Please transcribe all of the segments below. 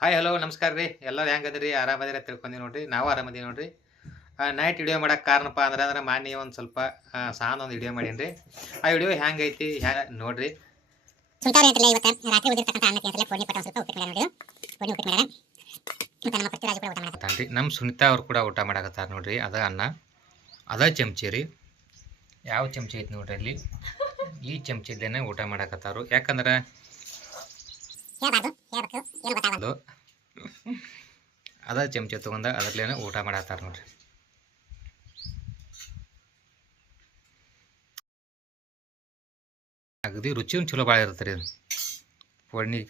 Hi hello ನಮಸ್ಕಾರ ರೀ. ಎಲ್ಲರೂ ಹೆಂಗದ್ರಿ ಆರಾಮದಿರ ತಿಳ್ಕೊಂಡಿ ನೋಡ್ರಿ. ನಾವು ಆರಾಮದೀವಿ ನೋಡ್ರಿ. ನೈಟ್ ವಿಡಿಯೋ ಮಾಡಕ್ಕೆ ಕಾರಣಪ್ಪ ಅಂದ್ರೆ ಅಂದ್ರೆ ಮಾನ್ಯ ಒಂದು ಸ್ವಲ್ಪ ಸಾನ್ ಒಂದು ವಿಡಿಯೋ ಮಾಡೀನಿ ರೀ. ಆ ವಿಡಿಯೋ ಹೆಂಗೈತಿ ಹ್ಯಾ ನೋಡ್ರಿ. ನಮ್ಮ ಸುನಿತಾ ಅವ್ರು ಕೂಡ ಊಟ ಮಾಡಕತ್ತಾರ ನೋಡ್ರಿ. ಅದ ಅನ್ನ ಅದ ಚಮಚಿ ರೀ. ಯಾವ ಚಮಚಿ ಐತಿ ನೋಡ್ರಿ ಅಲ್ಲಿ? ಈ ಚಮಚಿದ್ದೇನೆ ಊಟ ಮಾಡಕತ್ತಾರು. ಯಾಕಂದ್ರೆ ಹೇಳ್ಬಾರ್ದು ಹೇಳ್ಬೇಕು ಏನು ಗೊತ್ತಾಗಲ್ಲ ಅದು ಅದ ಚಮಚ ತೊಗೊಂಡ ಅದರಲ್ಲೇ ಊಟ ಮಾಡತ್ತಾರ ನೋಡ್ರಿ. ಅಗದಿ ರುಚಿ ಚಲೋ ಭಾಳ ಇರುತ್ತೆ ರೀ ಫೋಡ್ನಿ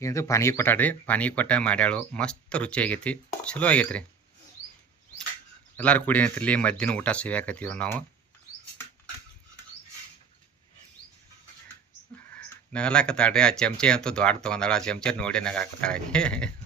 ಇದು ಪಾನಿಗೆ ಕೊಟ್ಟಾಡ್ರಿ ಪಾನಿಗೆ ಕೊಟ್ಟ ಮಾಡ್ಯಾಳು. ಮಸ್ತ್ ರುಚಿ ಆಗೈತಿ. ಚಲೋ ಆಗೈತಿ ರೀ ಎಲ್ಲರೂ ಕೂಡಿ ಇಲ್ಲಿ ಮಧ್ಯಾಹ್ನ ಊಟ ಸೇವಾಕತ್ತೀವಿ ನಾವು. ನಗಲಾಕತ್ತಾಳ್ರಿ. ಆ ಚಮಚೆ ಅಂತೂ ದೊಡ್ಡ ತೊಗೊಂಡಾಳ. ಆ ಚಮಚೆ ನೋಡಿ ನಗಾಕತ್ತಾಳ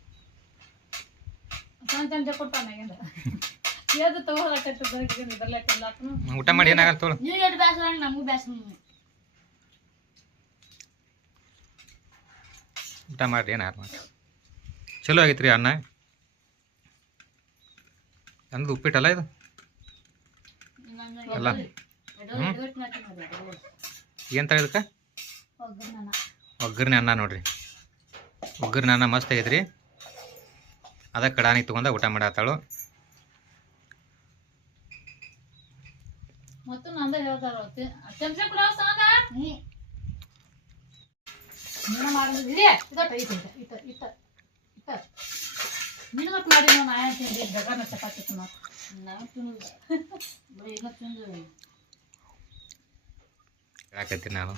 ಚಂದ ಬರ್ಲಕ್ಕಿಲ್ಲ ಊಟ ಮಾಡಿ ಏನಾಗಲ್ತವಳು ನೀವು ಎಷ್ಟು ಬೇಸರ ನಮಗೂ ಬೇಸರ ಊಟ ಮಾಡ್ರಿ ಏನಾರು ಮಾಡಿ ಚಲೋ ಆಗೈತೆ ರೀ ಅನ್ನ. ಅಂದು ಉಪ್ಪಿಟ್ಟಲ್ಲ ಇದು? ಅಲ್ಲ. ಏನು ತರ ಇದಕ್ಕೆ? ಒಗ್ಗರಣೆ ಅನ್ನ ನೋಡ್ರಿ. ಒಗ್ಗರಣೆ ಅನ್ನ ಮಸ್ತ್ ಆಗೈತೆ ರೀ ಅದ ಕಡಾನಿಗೆ ತಗೊಂಡ ಊಟ ಮಾಡತ್ತಾಳು ನಾನು.